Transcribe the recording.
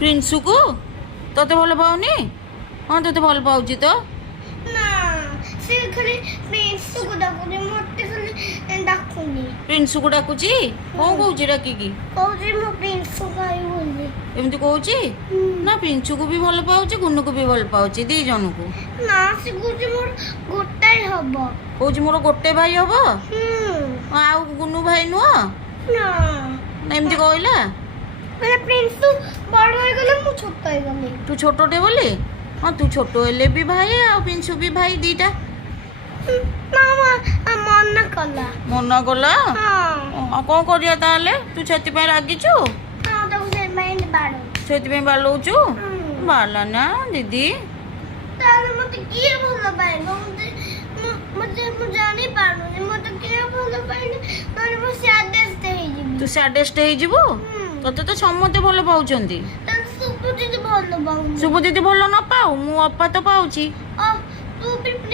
ପ୍ରିନ୍ସୁକୁ ତତେ ଭଲ ପାଉନି? ହଁ ତତେ ଭଲ ପାଉଛି ତ। ନା ସେ ଖାଲି ପ୍ରିନ୍ସକୁ ଡାକୁଛି, ମତେ ଖାଲି ଡାକୁନି। ପ୍ରିନ୍ସୁକୁ ଡାକୁଛି? କଣ କହୁଛି ଡାକିକି? କହୁଛି ମୁଁ ପ୍ରିନ୍ସ ଖାଇବି ବୋଲି। ଏମିତି କହୁଛି? ନା ପ୍ରିନ୍ସୁକୁ ବି ଭଲ ପାଉଛି, ଗୁନୁକୁ ବି ଭଲ ପାଉଛି, ଦି ଜଣକୁ। ନା ସେ କହୁଛି ମୋର ଗୋଟାଏ ହବ। କହୁଛି ମୋର ଗୋଟେ ଭାଇ ହବ, ଆଉ ଗୁନୁ ଭାଇ ନୁହଁ? ନା ଏମିତି କହିଲା? ମାନେ ପ୍ରିନ୍ସ ବଡ ହେଇଗଲେ ମୁଁ ଛୋଟ ହେଇଗଲି। ତୁ ଛୋଟଟେ ବୋଲି? ହଁ ତୁ ଛୋଟ ହେଲେ ବି ଭାଇ, ଆଉ ପ୍ରିନ୍ସୁ ବି ଭାଇ ଦିଟା। ମନା କଲା। ମନା କଲା? ହଁ ଆଉ କ'ଣ କରିବା ତାହେଲେ? ତୁ ସେଥିପାଇଁ ରାଗିଛୁ? ତାକୁ ସେଥିପାଇଁ ବାଡଉଛି। ସେଥିପାଇଁ ବାଲଉଛୁ? ବାଲା ନା ଦିଦି। ତାହେଲେ ମତେ କିଏ ଭଲ ପାଇବ? ମୁଁ ଜାଣିପାରୁନି ମତେ କିଏ ଭଲ ପାଇନି, ନହେଲେ ମୁଁ ସ୍ୟାଡେଷ୍ଟ ହେଇଯିବି। ତୁ ସ୍ୟାଡେଷ୍ଟ ହେଇଯିବୁ? ତତେ ତ ସମସ୍ତେ ଭଲ ପାଉଛନ୍ତି। ତାହେଲେ ସୁବୁ ଦିଦି ଭଲ ପାଉନି। ଶୁଭ ଦିଦି ଭଲ ନ ପାଉ, ମୁଁ ଅପା ତ ପାଉଛି। ତୁ ବି